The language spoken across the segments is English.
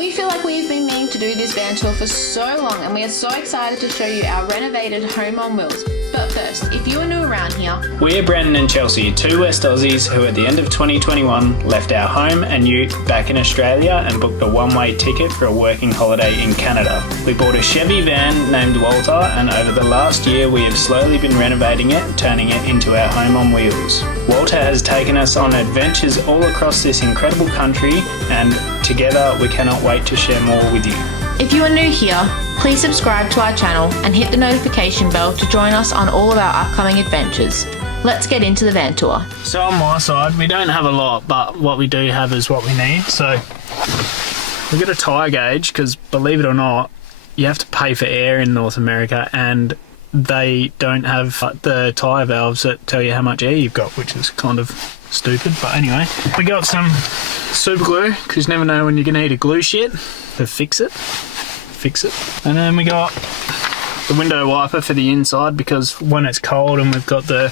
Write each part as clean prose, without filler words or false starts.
We feel like we've been meaning to do this van tour for so long, and we are so excited to show you our renovated home on wheels. But first, if you are new around here, we're Brandon and Chelsea, two West Aussies who at the end of 2021 left our home and ute back in Australia and booked a one-way ticket for a working holiday in Canada. We bought a Chevy van named Walter, and over the last year we have slowly been renovating it, turning it into our home on wheels. Walter has taken us on adventures all across this incredible country, and together we cannot wait to share more with you. if you are new here, please subscribe to our channel and hit the notification bell to join us on all of our upcoming adventures. Let's get into the van tour. So on my side, we don't have a lot, but what we do have is what we need. So we've got a tyre gauge because, believe it or not, you have to pay for air in North America, and they don't have the tyre valves that tell you how much air you've got, which is kind of stupid. But anyway, we got some super glue because you never know when you're going to need a glue shit to fix it. And then we got the window wiper for the inside, because when it's cold and we've got the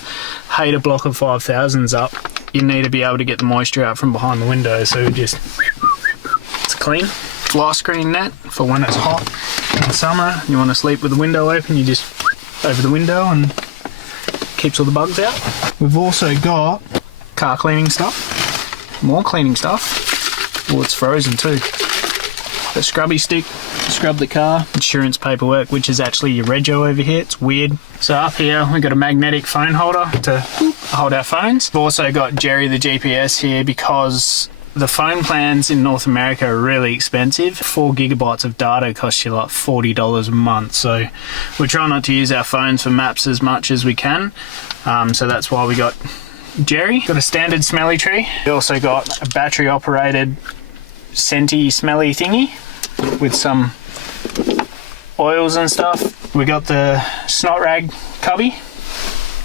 Hater block of 5000s up, you need to be able to get the moisture out from behind the window. So just, it's clean. Fly screen net for when it's hot in the summer. You want to sleep with the window open, you just over the window and keeps all the bugs out. We've also got car cleaning stuff, more cleaning stuff. Oh, it's frozen too. The scrubby stick to scrub the car, insurance paperwork, which is actually your rego over here. It's weird. So up here we've got a magnetic phone holder to hold our phones. We've also got Jerry the GPS here because the phone plans in North America are really expensive. 4 gigabytes of data costs you like $40 a month. So we try not to use our phones for maps as much as we can. So that's why we got Jerry. Got a standard smelly tree. We also got a battery operated scenty smelly thingy with some oils and stuff. We got the snot rag cubby,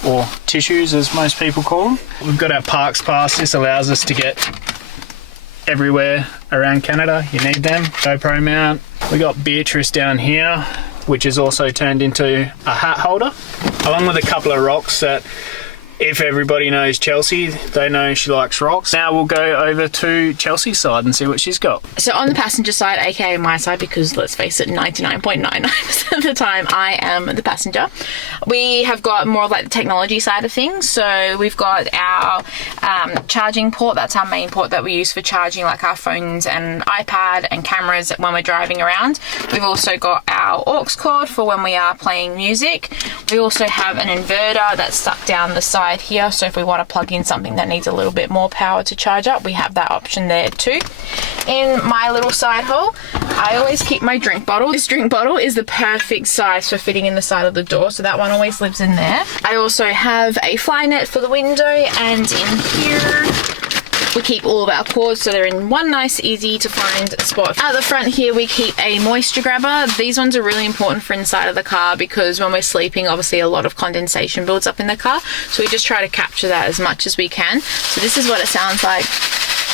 or tissues as most people call them. We've got our parks pass. This allows us to get everywhere around Canada. You need them. GoPro mount. We got Beatrice down here, which is also turned into a hat holder, along with a couple of rocks that, if everybody knows Chelsea, they know she likes rocks. Now we'll go over to Chelsea's side and see what she's got. So on the passenger side, aka my side, because let's face it, 99.99% of the time I am the passenger, we have got more of like the technology side of things. So we've got our charging port. That's our main port that we use for charging like our phones and iPad and cameras when we're driving around. We've also got our aux cord for when we are playing music. We also have an inverter that's stuck down the side here, so if we want to plug in something that needs a little bit more power to charge up, we have that option there too. In my little side hole, I always keep my drink bottle. This drink bottle is the perfect size for fitting in the side of the door, so that one always lives in there. I also have a fly net for the window, and in here we keep all of our cords so they're in one nice easy to find spot. At the front here we keep a moisture grabber. These ones are really important for inside of the car because when we're sleeping, obviously a lot of condensation builds up in the car, so we just try to capture that as much as we can. So this is what it sounds like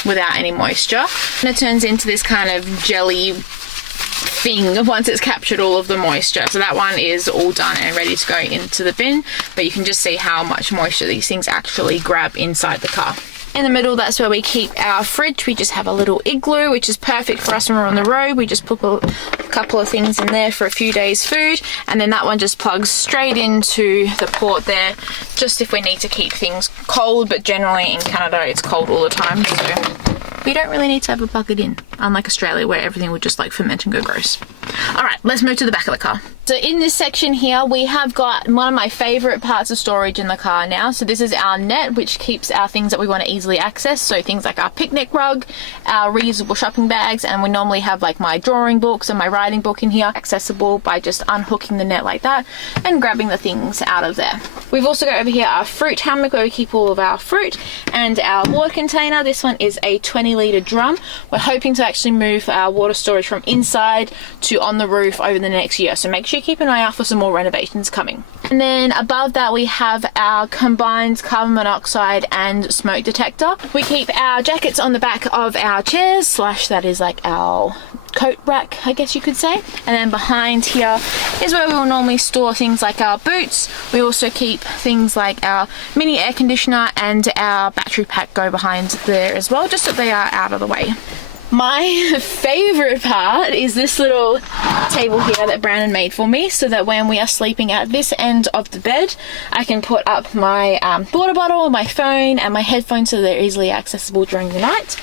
without any moisture, and it turns into this kind of jelly thing once it's captured all of the moisture. So that one is all done and ready to go into the bin, but you can just see how much moisture these things actually grab inside the car. In the middle, that's where we keep our fridge. We just have a little igloo, which is perfect for us when we're on the road. We just put a couple of things in there for a few days' food, and then that one just plugs straight into the port there, just if we need to keep things cold. But generally in Canada it's cold all the time, so we don't really need to have a bucket in, unlike Australia where everything would just like ferment and go gross. Alright, let's move to the back of the car. So in this section here we have got one of my favourite parts of storage in the car now. So this is our net, which keeps our things that we want to easily access, so things like our picnic rug, our reusable shopping bags, and we normally have like my drawing books and my writing book in here, accessible by just unhooking the net like that and grabbing the things out of there. We've also got over here our fruit hammock where we keep all of our fruit, and our water container. This one is a 20-litre drum. We're hoping to actually move our water storage from inside to on the roof over the next year, so make sure you keep an eye out for some more renovations coming. And then above that we have our combined carbon monoxide and smoke detector. We keep our jackets on the back of our chairs, slash that is like our coat rack, I guess you could say. And then behind here is where we will normally store things like our boots. We also keep things like our mini air conditioner and our battery pack go behind there as well, just so they are out of the way. My favorite part is this little table here that Brandon made for me, so that when we are sleeping at this end of the bed, I can put up my water bottle, my phone, and my headphones so they're easily accessible during the night.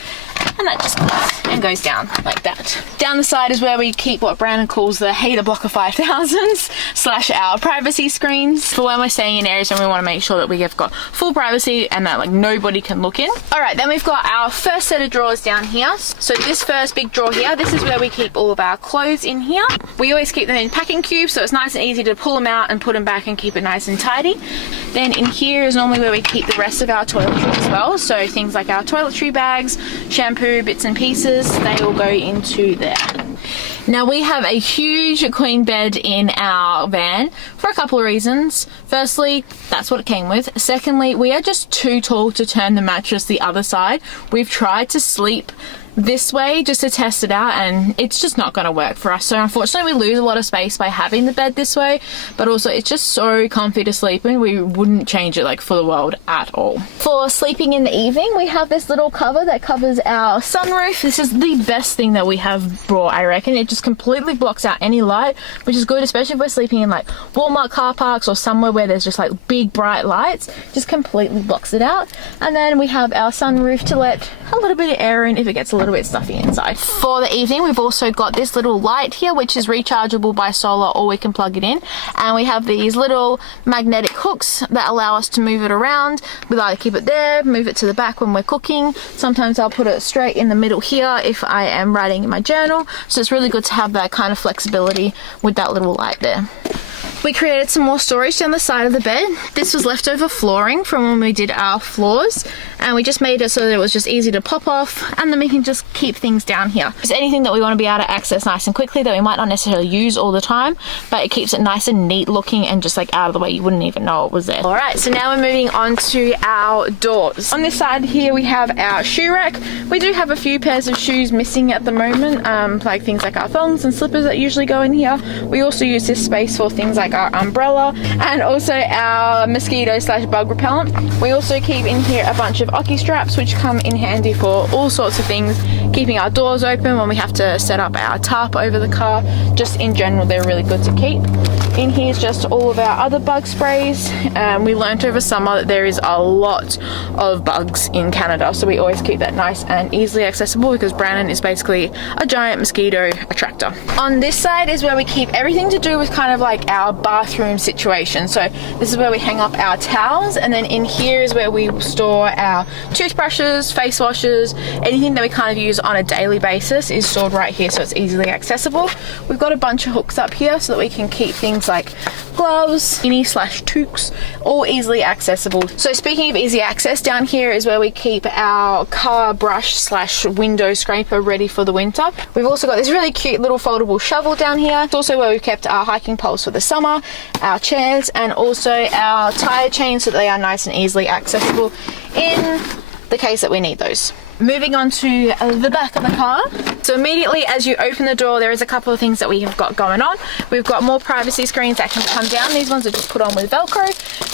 And that just clicks and goes down like that. Down the side is where we keep what Brandon calls the hater blocker 5000s / our privacy screens for when we're staying in areas and we want to make sure that we have got full privacy and that like nobody can look in. Alright, then we've got our first set of drawers down here. So this first big drawer here, this is where we keep all of our clothes in here. We always keep them in packing cubes, so it's nice and easy to pull them out and put them back and keep it nice and tidy. Then in here is normally where we keep the rest of our toiletries as well. So things like our toiletry bags, shampoo, bits and pieces, they all go into there. Now we have a huge queen bed in our van for a couple of reasons. Firstly, that's what it came with. Secondly, we are just too tall to turn the mattress the other side. We've tried to sleep this way just to test it out, and it's just not going to work for us. So unfortunately we lose a lot of space by having the bed this way, but also it's just so comfy to sleep in. We wouldn't change it like for the world at all. For sleeping in the evening, we have this little cover that covers our sunroof. This is the best thing that we have brought, I reckon. It just completely blocks out any light, which is good, especially if we're sleeping in like Walmart car parks or somewhere where there's just like big bright lights. Just completely blocks it out. And then we have our sunroof to let a little bit of air in if it gets a little bit stuffy inside. For the evening, we've also got this little light here, which is rechargeable by solar, or we can plug it in. And we have these little magnetic hooks that allow us to move it around. We'll either keep it there, move it to the back when we're cooking. Sometimes I'll put it straight in the middle here if I am writing in my journal. So it's really good to have that kind of flexibility with that little light there. We created some more storage down the side of the bed. This was leftover flooring from when we did our floors, and we just made it so that it was just easy to pop off, and then we can just keep things down here. Just anything that we want to be able to access nice and quickly that we might not necessarily use all the time, but it keeps it nice and neat looking and just like out of the way. You wouldn't even know it was there. Alright, so now we're moving on to our doors. On this side here we have our shoe rack. We do have a few pairs of shoes missing at the moment, like things like our thongs and slippers that usually go in here. We also use this space for things like our umbrella and also our mosquito / bug repellent. We also keep in here a bunch of Oki straps, which come in handy for all sorts of things, keeping our doors open when we have to set up our tarp over the car. Just in general, they're really good to keep. In here is just all of our other bug sprays. We learnt over summer that there is a lot of bugs in Canada, so we always keep that nice and easily accessible because Brandon is basically a giant mosquito attractor. On this side is where we keep everything to do with kind of like our bathroom situation. So this is where we hang up our towels, and then in here is where we store our toothbrushes, face washes, anything that we kind of use on a daily basis is stored right here, so it's easily accessible. We've got a bunch of hooks up here so that we can keep things like gloves, beanie / toques, all easily accessible. So speaking of easy access, down here is where we keep our car brush / window scraper ready for the winter. We've also got this really cute little foldable shovel down here. It's also where we've kept our hiking poles for the summer, our chairs, and also our tire chains so that they are nice and easily accessible in the case that we need those. Moving on to the back of the car. So immediately as you open the door, there is a couple of things that we have got going on. We've got more privacy screens that can come down. These ones are just put on with Velcro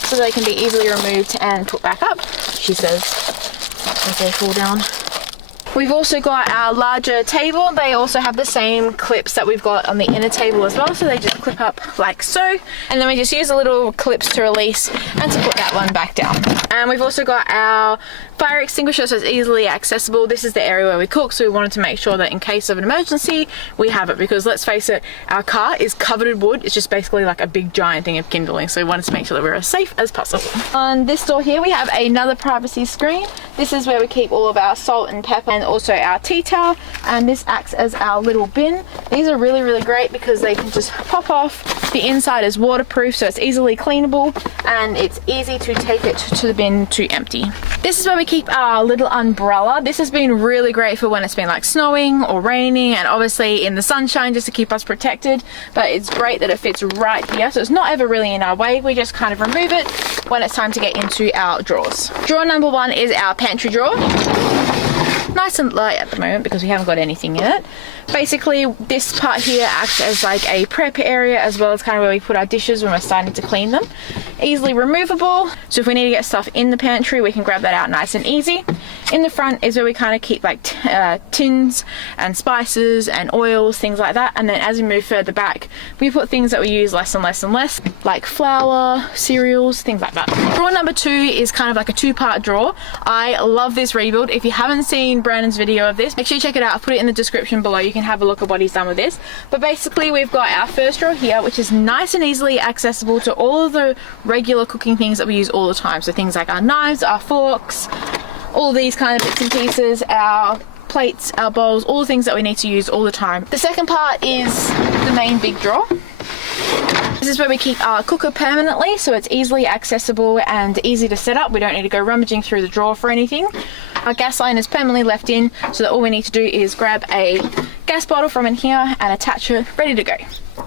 so they can be easily removed and put back up, she says, as they fall down. We've also got our larger table. They also have the same clips that we've got on the inner table as well, so they just clip up like so, and then we just use the little clips to release and to put that one back down. And we've also got our fire extinguisher, so it's easily accessible. This is the area where we cook, so we wanted to make sure that in case of an emergency we have it, because let's face it, our car is covered in wood. It's just basically like a big giant thing of kindling, so we wanted to make sure that we're as safe as possible. On this door here we have another privacy screen. This is where we keep all of our salt and pepper and also our tea towel, and this acts as our little bin. These are really great because they can just pop off. The inside is waterproof, so it's easily cleanable and it's easy to take it to the bin to empty. This is where we keep our little umbrella. This has been really great for when it's been like snowing or raining, and obviously in the sunshine just to keep us protected, but it's great that it fits right here, so it's not ever really in our way. We just kind of remove it when it's time to get into our drawers. Drawer number 1 is our pantry drawer. nice and light at the moment because we haven't got anything in it. Basically, this part here acts as like a prep area, as well as kind of where we put our dishes when we're starting to clean them. Easily removable, so if we need to get stuff in the pantry, we can grab that out nice and easy. In the front is where we kind of keep like tins and spices and oils, things like that. And then as we move further back, we put things that we use less and less and less, like flour, cereals, things like that. Drawer number 2 is kind of like a 2-part drawer. I love this rebuild. If you haven't seen Brandon's video of this, make sure you check it out. I'll put it in the description below. You can have a look at what he's done with this. But basically, we've got our first drawer here, which is nice and easily accessible to all of the regular cooking things that we use all the time. So things like our knives, our forks, all these kind of bits and pieces, our plates, our bowls, all the things that we need to use all the time. The second part is the main big drawer. This is where we keep our cooker permanently, so it's easily accessible and easy to set up. We don't need to go rummaging through the drawer for anything. Our gas line is permanently left in, so that all we need to do is grab a gas bottle from in here and attach it, ready to go.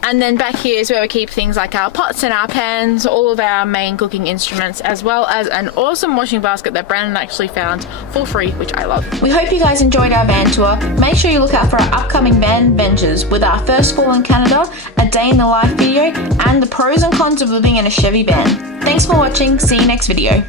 And then back here is where we keep things like our pots and our pans, all of our main cooking instruments, as well as an awesome washing basket that Brandon actually found for free, which I love. We hope you guys enjoyed our van tour. Make sure you look out for our upcoming van ventures with our first fall in Canada, a day in the life video, and the pros and cons of living in a Chevy van. Thanks for watching. See you next video.